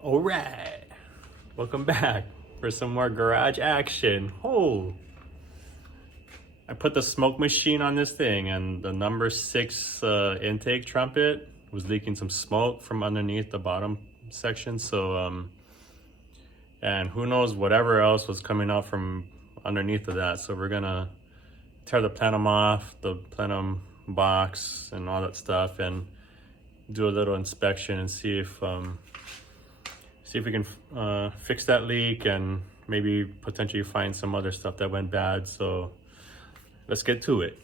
All right, welcome back for some more garage action. Oh, I put the smoke machine on this thing, and the number 6 intake trumpet was leaking some smoke from underneath the bottom section. So, and who knows whatever else was coming out from underneath of that. So we're gonna tear the plenum off, the plenum box, and all that stuff, and do a little inspection and see if we can fix that leak and maybe potentially find some other stuff that went bad. So let's get to it.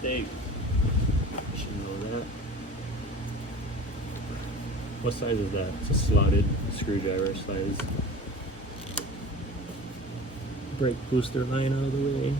Mistake. Should know that. What size is that? It's a slotted screwdriver size. Brake booster line out of the way.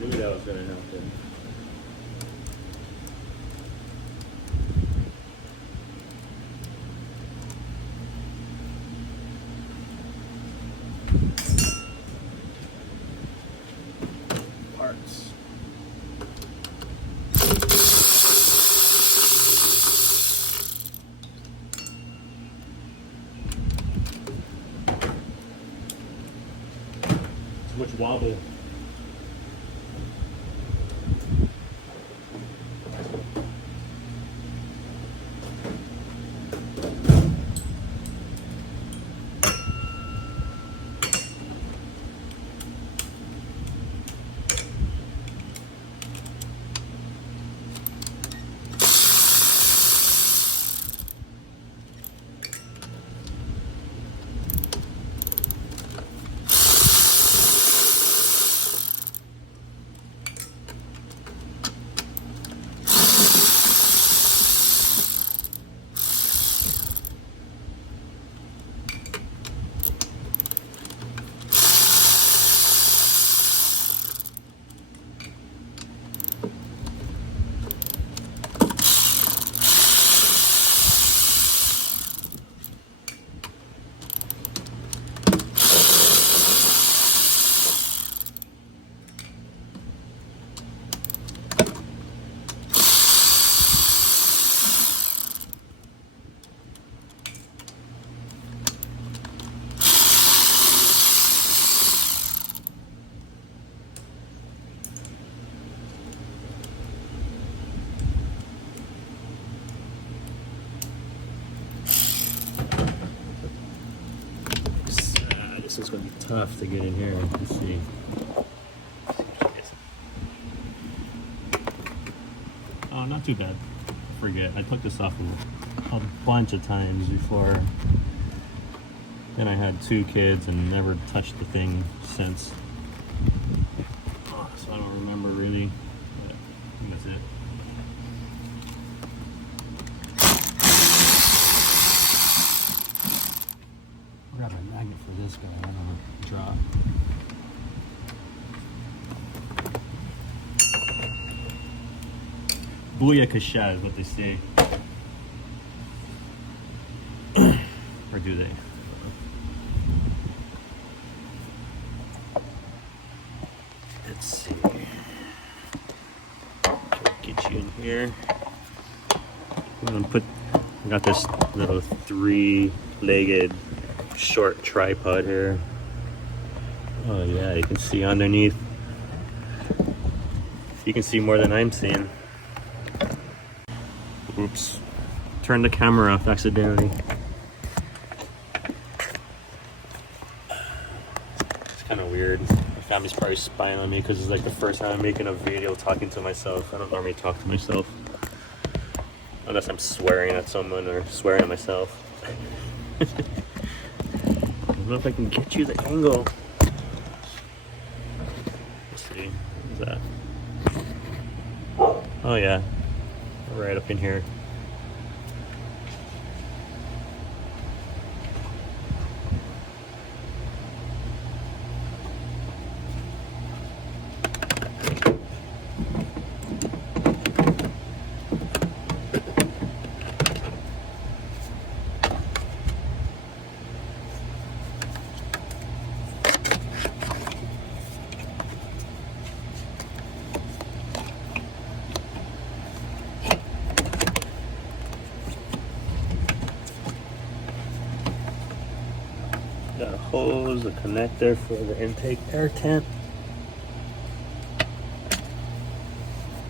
Knew that was gonna happen. Parts. Too much wobble. This is going to be tough to get in here. Let's see. Oh, not too bad. Forget. I took this off a bunch of times before. Then I had 2 kids and never touched the thing since. So I don't remember really. But I think that's it. Grab a magnet for this guy. I don't want to drop. Booyakasha is what they say. Or do they? Let's see. Get you in here. I'm gonna put I got this little 3-legged short tripod here. Oh yeah, you can see underneath. You can see more than I'm seeing. Oops. Turned the camera off accidentally. It's kind of weird. My family's probably spying on me because it's like the first time I'm making a video talking to myself. I don't normally talk to myself. Unless I'm swearing at someone or swearing at myself. I don't know if I can get you the angle. Let's see. What's that? Oh yeah. Right up in here. Got a hose, a connector for the intake air tent.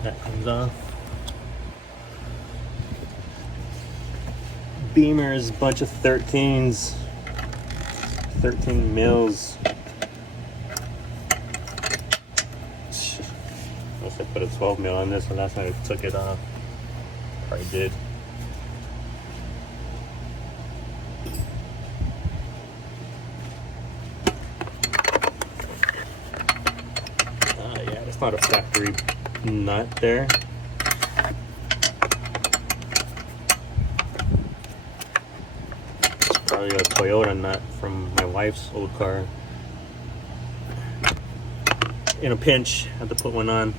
That comes off. Beamers, bunch of 13s. 13 mils. Unless I put a 12 mil on this the last time I took it off. Probably did. Yeah, that's not a factory nut there. It's probably a Toyota nut from my wife's old car. In a pinch, had to put one on.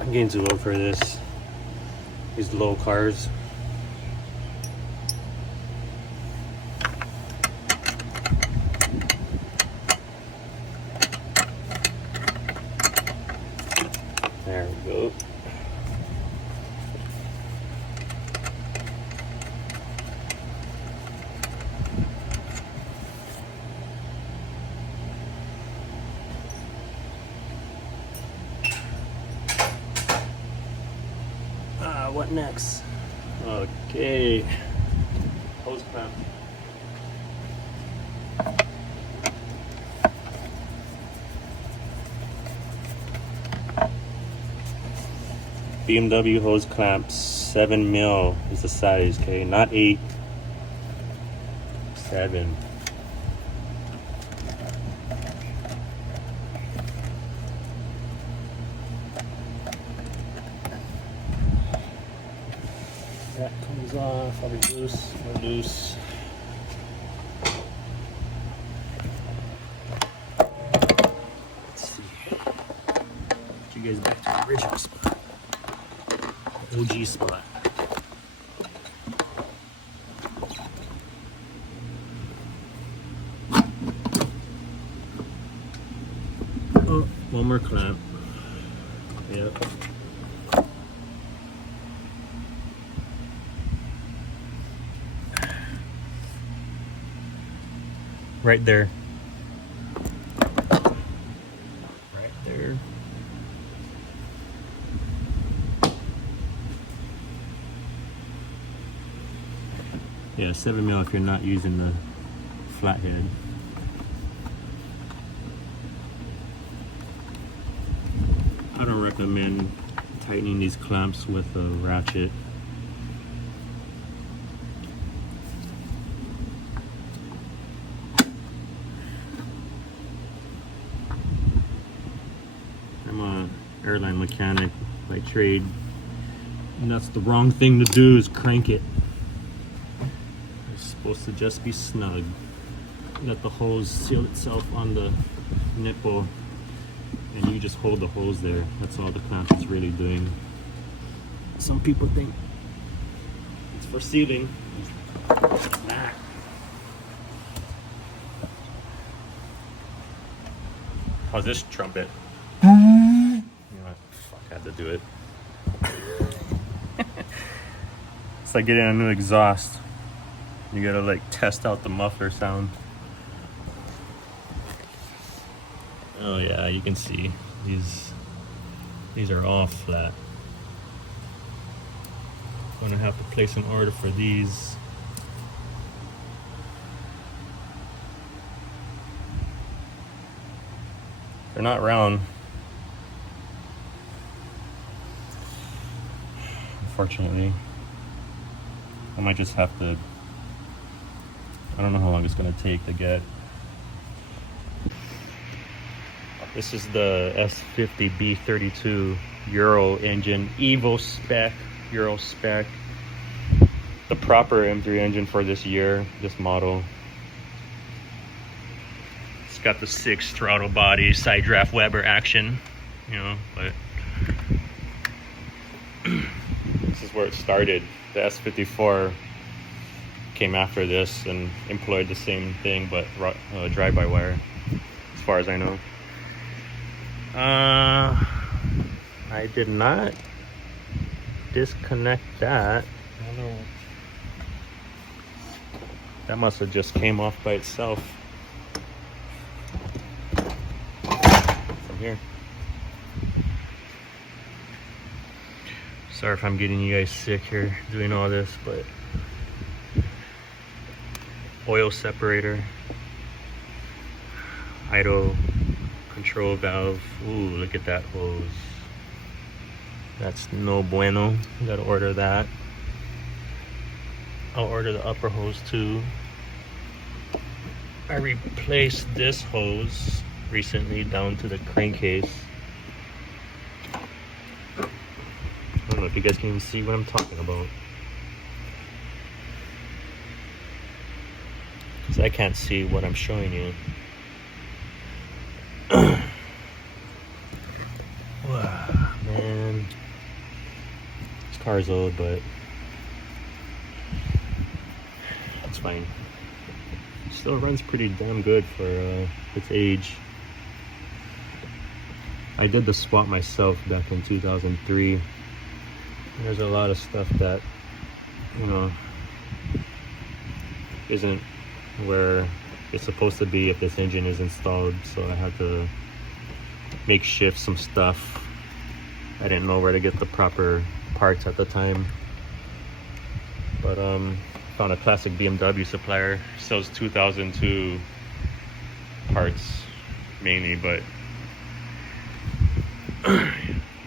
I'm getting too old for this. These low cars. There we go. What next? Okay. Hose clamp. BMW hose clamps, 7 mil is the size, okay? Not 8, 7. That comes off, I'll be loose, more loose. Let's see. Get you guys back to the original spot. OG spot. Oh, one more clamp. Yep. Right there. Right there. Yeah, 7 mil if you're not using the flathead. I don't recommend tightening these clamps with a ratchet. I'm an airline mechanic by trade, and that's the wrong thing to do, is crank it. It's supposed to just be snug. Let the hose seal itself on the nipple, and you just hold the hose there. That's all the clamp is really doing. Some people think it's for sealing. It's not. How's this trumpet? Yeah. Had to do it. It's like getting a new exhaust. You gotta like test out the muffler sound. Oh yeah, you can see these are all flat. I'm gonna have to place an order for these. They're not round, unfortunately. I might just have to, I don't know how long it's gonna take to get. This is the S50 B32 Euro engine, Evo spec, Euro spec. The proper M3 engine for this year, this model. It's got the 6 throttle body, side draft Weber action, you know, but this is where it started. The S54 came after this and employed the same thing, but drive-by-wire, as far as I know. I did not disconnect that. I don't know. That must have just came off by itself. From here. Sorry if I'm getting you guys sick here doing all this, but oil separator, idle control valve. Ooh, look at that hose. That's no bueno. You gotta order that. I'll order the upper hose too. I replaced this hose recently down to the crankcase. I don't know if you guys can even see what I'm talking about, because I can't see what I'm showing you. Man, this car's old, but it's fine. Still runs pretty damn good for its age. I did the swap myself back in 2003. There's a lot of stuff that, you know, isn't where it's supposed to be if this engine is installed, so I had to makeshift some stuff. I didn't know where to get the proper parts at the time, but found a classic BMW supplier. Sells 2002 parts mainly, but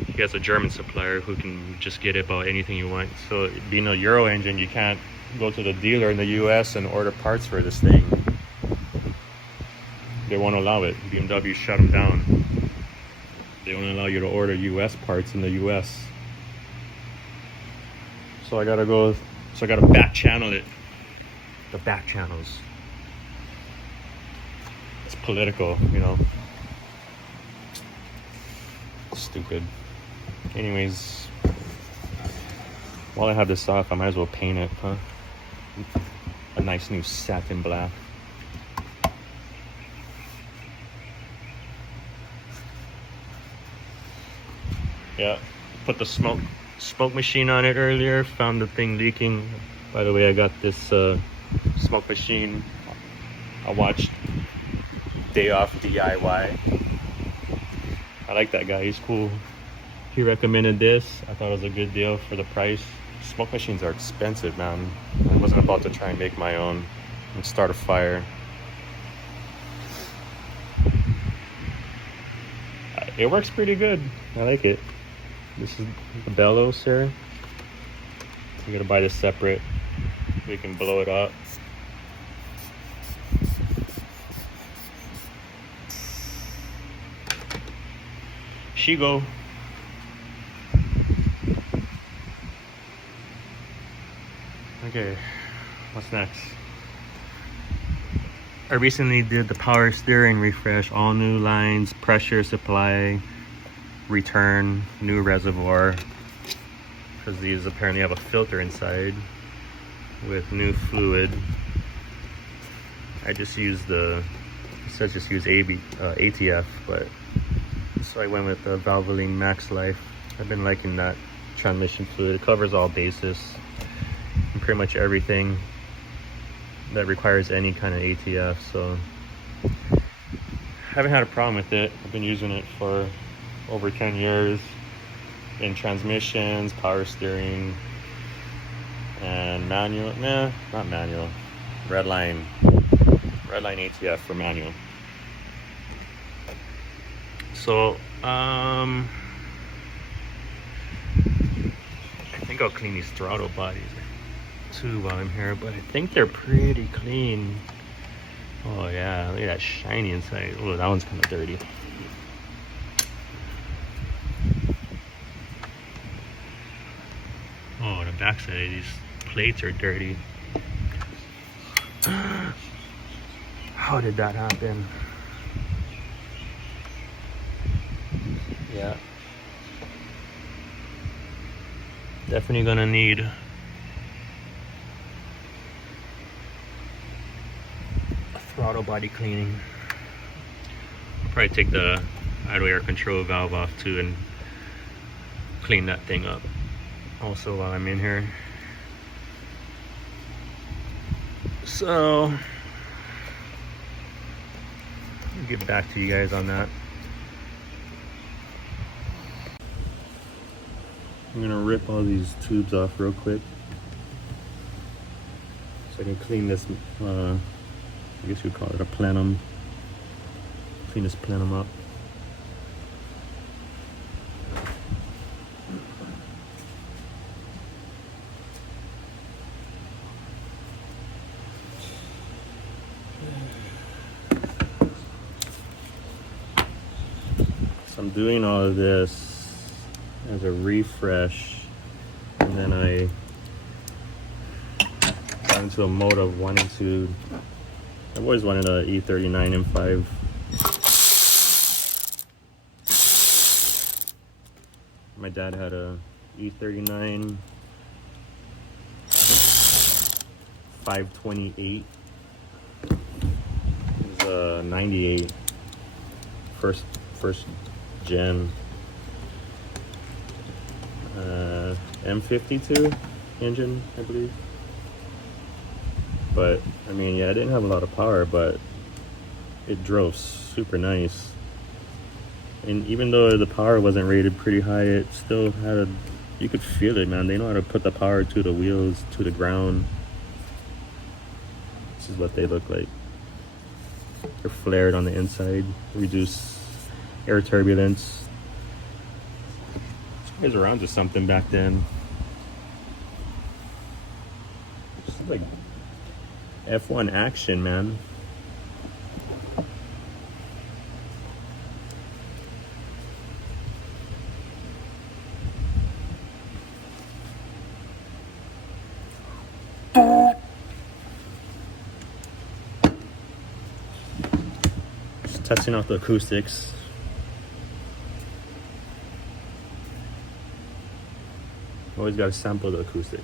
he has a German supplier who can just get about anything you want. So being a Euro engine, you can't go to the dealer in the US and order parts for this thing. They won't allow it. BMW shut them down. They won't allow you to order US parts in the US. So I gotta back channel it. The back channels. It's political, you know. Stupid. Anyways, while I have this off, I might as well paint it, huh? A nice new satin black. Yeah, put the smoke machine on it earlier. Found the thing leaking. By the way, I got this smoke machine. I watched Day Off DIY. I like that guy, he's cool. He recommended this. I thought it was a good deal for the price. Smoke machines are expensive, man. I wasn't about to try and make my own and start a fire. It works pretty good. I like it. This is the bellows here. You gotta buy this separate. We can blow it up. She go. Okay, what's next? I recently did the power steering refresh, all new lines, pressure supply, return, new reservoir, because these apparently have a filter inside with new fluid. I just used it says just use ATF, but so I went with the Valvoline Max Life. I've been liking that transmission fluid. It covers all bases and pretty much everything that requires any kind of ATF, so I haven't had a problem with it. I've been using it for over 10 years in transmissions, power steering, and manual. Nah, not manual. Redline ATF for manual. So I think I'll clean these throttle bodies too while I'm here, but I think they're pretty clean. Oh yeah, look at that shiny inside. Oh, that one's kind of dirty. Oh, the backside of these plates are dirty. How did that happen? Yeah. Definitely gonna need a throttle body cleaning. I'll probably take the idle air control valve off too and clean that thing up also while I'm in here. So I'll get back to you guys on that. I'm gonna rip all these tubes off real quick so I can clean this, I guess you'd call it a plenum. Clean this plenum up. So I'm doing all of this as a refresh, and then I got into a mode of wanting to, I've always wanted a E39 M5. My dad had a E39 528. It was a 98 first gen M52 engine, I believe. But I mean, yeah, it didn't have a lot of power, but it drove super nice. And even though the power wasn't rated pretty high, it still had you could feel it, man. They know how to put the power to the wheels, to the ground. This is what they look like. They're flared on the inside, reduce air turbulence. These guys were around to something back then. Just like F1 action, man. Just testing out the acoustics. Always got to sample the acoustics.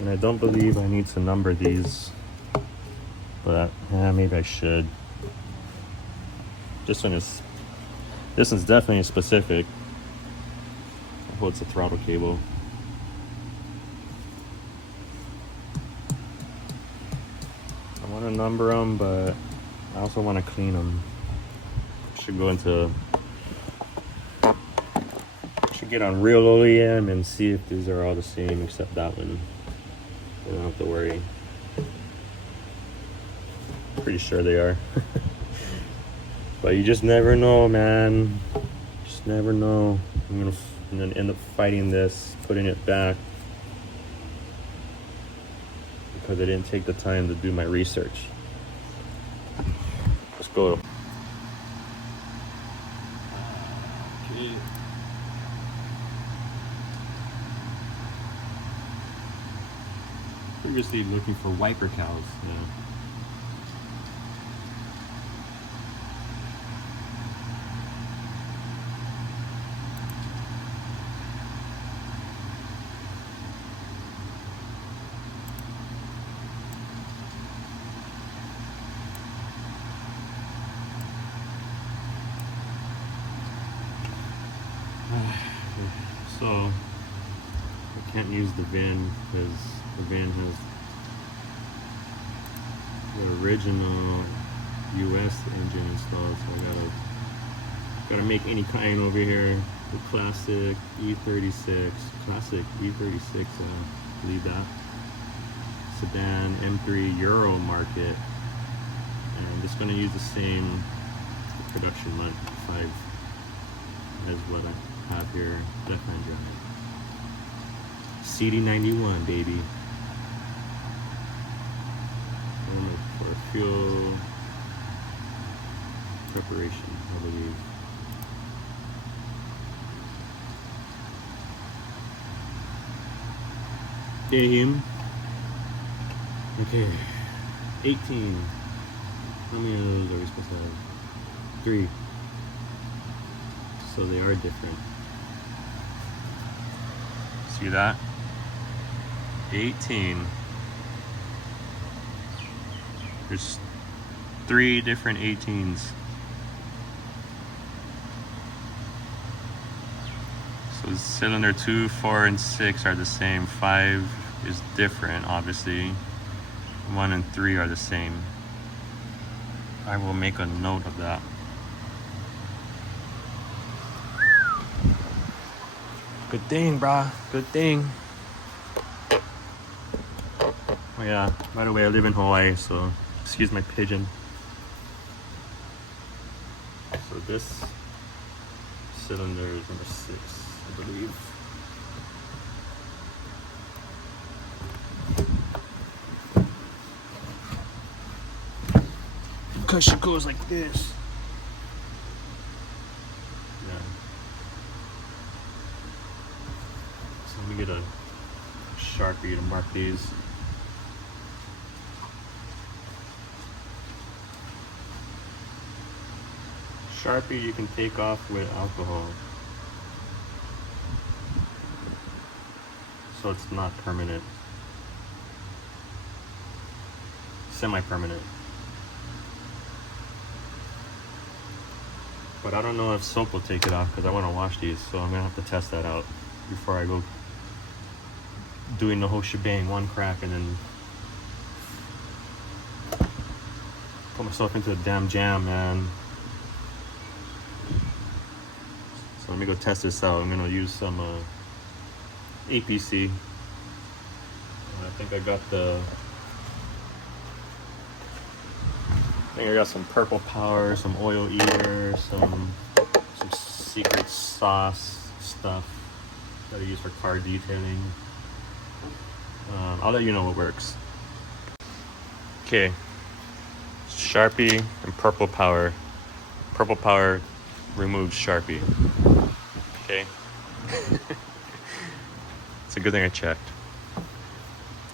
And I don't believe I need to number these, but maybe I should. This one's definitely specific. Oh, it's a throttle cable. I want to number them, but I also want to clean them. Should get on real OEM and see if these are all the same except that one. I don't have to worry. Pretty sure they are. But you just never know, man. Just never know. I'm gonna end up fighting this, putting it back, because I didn't take the time to do my research. Let's go. Okay. Previously looking for wiper cows. Yeah. So I can't use the VIN because the VIN has the original US engine installed, so I gotta make any kind over here. The classic E36, believe that. Sedan M3 Euro market, and I'm just gonna use the same production month 5 as what I have here, left-hand drive. CD91, baby. For fuel preparation, I believe. Him. Okay, 18. How many of those are we supposed to have? 3. So they are different. See that? 18. There's 3 different 18s. So cylinder 2, 4, and 6 are the same. 5 is different, obviously. 1 and 3 are the same. I will make a note of that. Good thing, brah. Good thing. Oh yeah, by the way, I live in Hawaii, so excuse my pigeon. So this cylinder is number 6, I believe. Because she goes like this. Yeah. So let me get a Sharpie to mark these. Sharpie you can take off with alcohol, so it's not permanent, semi-permanent. But I don't know if soap will take it off because I want to wash these, so I'm gonna have to test that out before I go doing the whole shebang, one crack, and then put myself into a damn jam, man. So let me go test this out. I'm gonna use some APC. I think I got some Purple Power, some oil eater, some secret sauce stuff that I use for car detailing. I'll let you know what works. Okay, Sharpie and Purple Power. Purple Power removes Sharpie. Okay. It's a good thing I checked.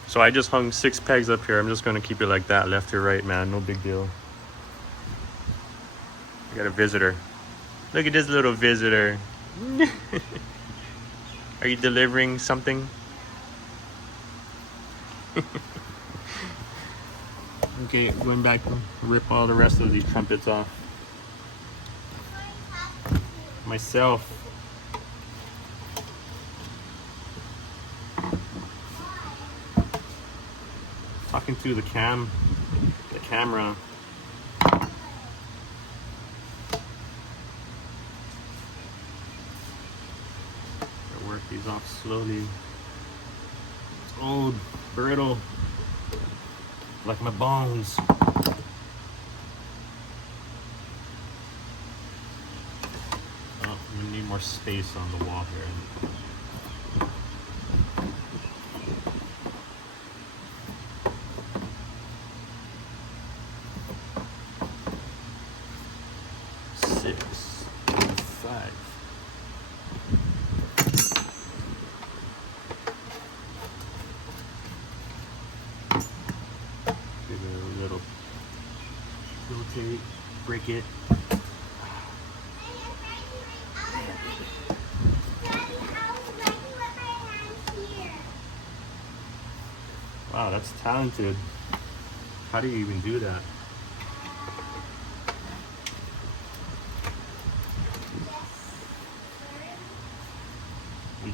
So I just hung 6 pegs up here. I'm just gonna keep it like that, left to right, man. No big deal. I got a visitor. Look at this little visitor. Are you delivering something? Okay, going back to rip all the rest of these trumpets off. Myself. Talking to the camera. Work these off slowly. It's old, brittle, like my bones. Oh, we need more space on the wall here. Rotate, break it. Wow, that's talented. How do you even do that?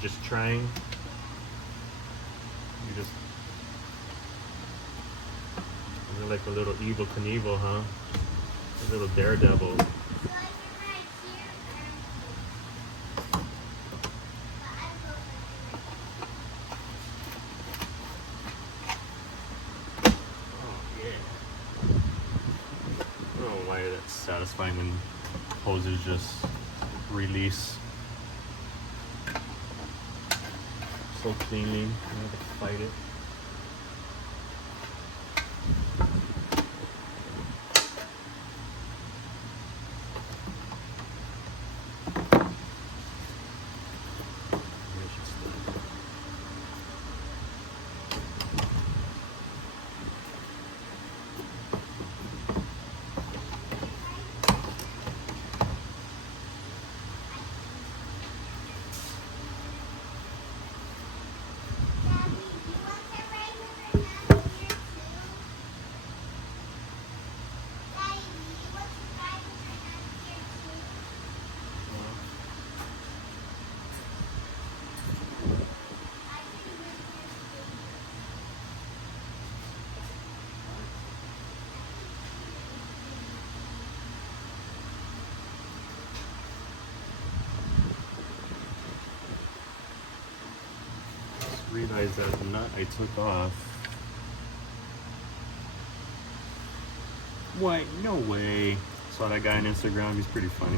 just trying. You're like a little evil Knievel, huh? A little daredevil. Why that's satisfying when hoses just release so cleanly. You have to fight it. Realize that nut I took off. What? No way. Saw that guy on Instagram, he's pretty funny.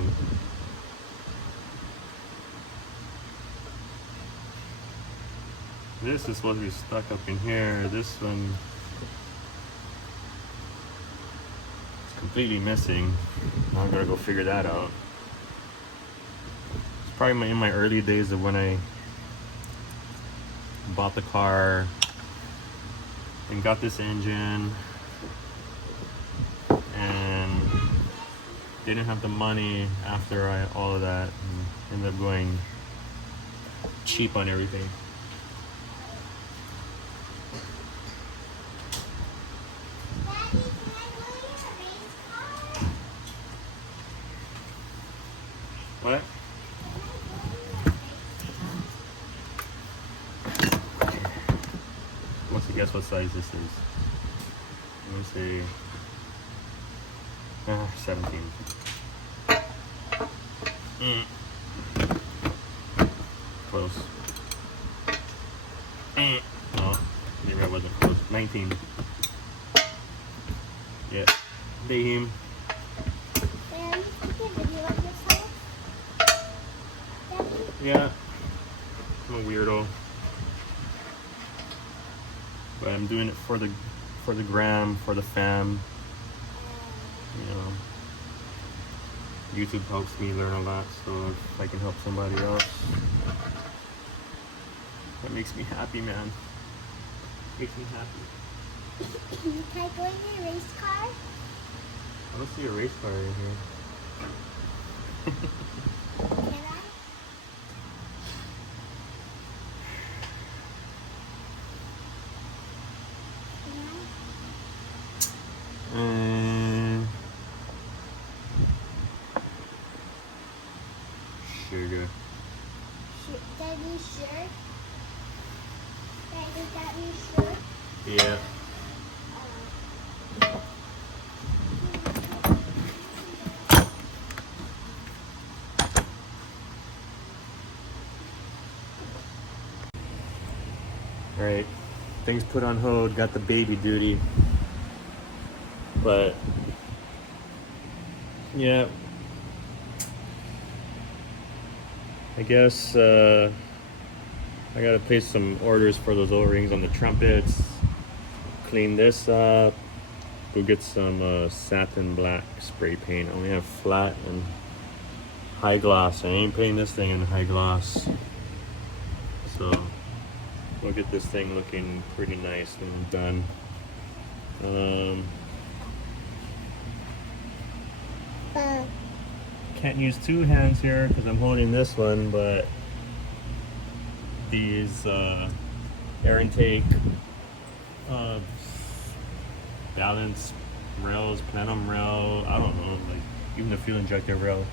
This is supposed to be stuck up in here. This one is completely missing. Now I gotta go figure that out. It's probably in my early days of when I bought the car and got this engine and didn't have the money after all of that and ended up going cheap on everything. What? Wants to guess what size this is. Let me see. 17. Close. No, maybe I wasn't close. 19. Yeah. Damn. Yeah. I'm a weirdo. But I'm doing it for the gram, for the fam. You know, YouTube helps me learn a lot, so if I can help somebody else, that makes me happy, man. Makes me happy. Can I go in your race car? I don't see a race car in here. Can I? Sugar. That means sure? Does that mean sure? Yeah. Alright, things put on hold, got the baby duty. But, yeah. I guess I gotta place some orders for those O-rings on the trumpets, clean this up, go get some satin black spray paint. I only have flat and high gloss. I ain't painting this thing in high gloss. So we'll get this thing looking pretty nice when I'm done. Can't use two hands here because I'm holding this one, but these air intake balance rails, Plenum rail, I don't know, like even the fuel injector rail.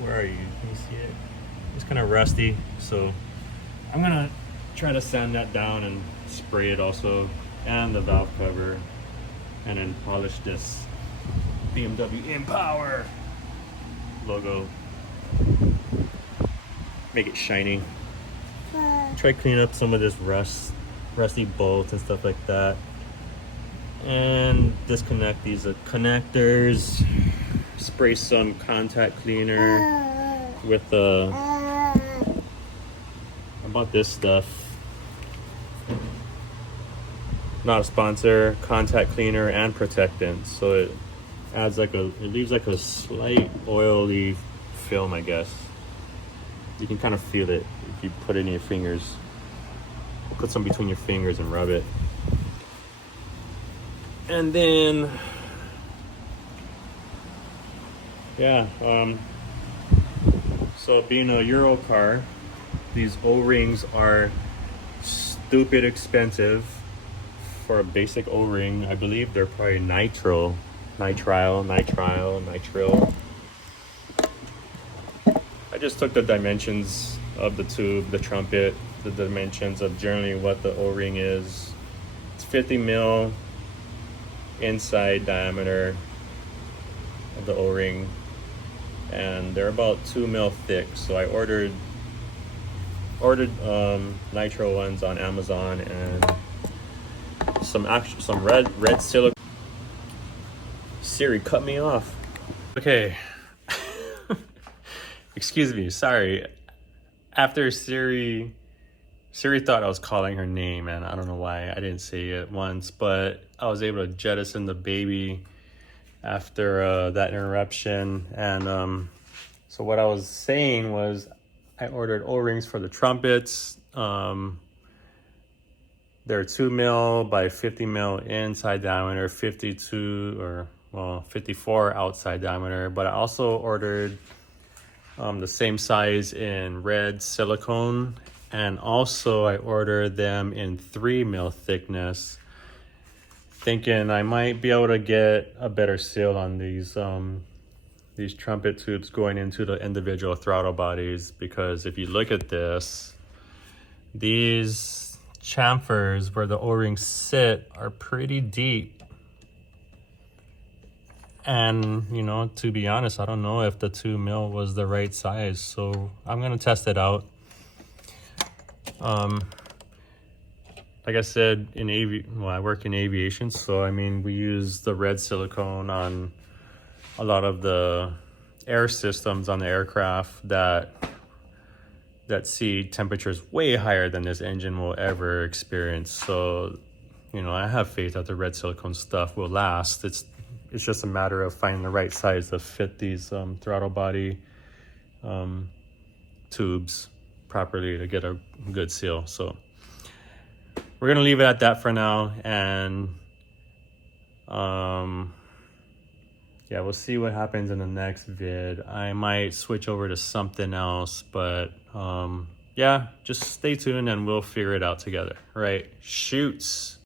Where are you? Can you see it? It's kind of rusty, so I'm gonna try to sand that down and spray it also, and the valve cover, and then polish this BMW Empower logo, make it shiny. Try clean up some of this rusty bolts and stuff like that, and disconnect these connectors. Spray some contact cleaner with about this stuff. Not a sponsor. Contact cleaner and protectant, so it adds it leaves like a slight oily film, I guess. You can kind of feel it if you put it in your fingers. Put some between your fingers and rub it. And then, yeah, so being a Euro car, these O-rings are stupid expensive for a basic O-ring. I believe they're probably nitrile. I just took the dimensions of the tube, the trumpet, the dimensions of generally what the O-ring is. It's 50 mil inside diameter of the O-ring, and they're about 2 mil thick. So I ordered nitro ones on Amazon, and some red silicone. Siri cut me off. Okay. Excuse me, sorry. After Siri thought I was calling her name, and I don't know why I didn't say it once, but I was able to jettison the baby after that interruption. And so what I was saying was I ordered O-rings for the trumpets. They're 2 mil by 50 mil inside diameter, 54 outside diameter. But I also ordered the same size in red silicone, and also I ordered them in 3 mil thickness, thinking I might be able to get a better seal on these trumpet tubes going into the individual throttle bodies. Because if you look at this, these chamfers where the O-rings sit are pretty deep. And, you know, to be honest, I don't know if the 2 mil was the right size, so I'm gonna test it out. Like I said, I work in aviation, so I mean, we use the red silicone on a lot of the air systems on the aircraft that see temperatures way higher than this engine will ever experience. So, you know, I have faith that the red silicone stuff will last. It's just a matter of finding the right size to fit these throttle body tubes properly to get a good seal. So we're gonna leave it at that for now, and yeah, we'll see what happens in the next vid. I might switch over to something else, but yeah, just stay tuned and we'll figure it out together. All right, shoots.